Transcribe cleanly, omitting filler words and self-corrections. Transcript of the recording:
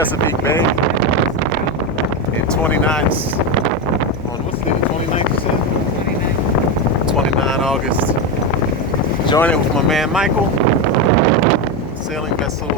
Chesapeake Bay in 29th, on what's the date, 29th you said? 29 August. Joining with my man Michael, sailing vessel,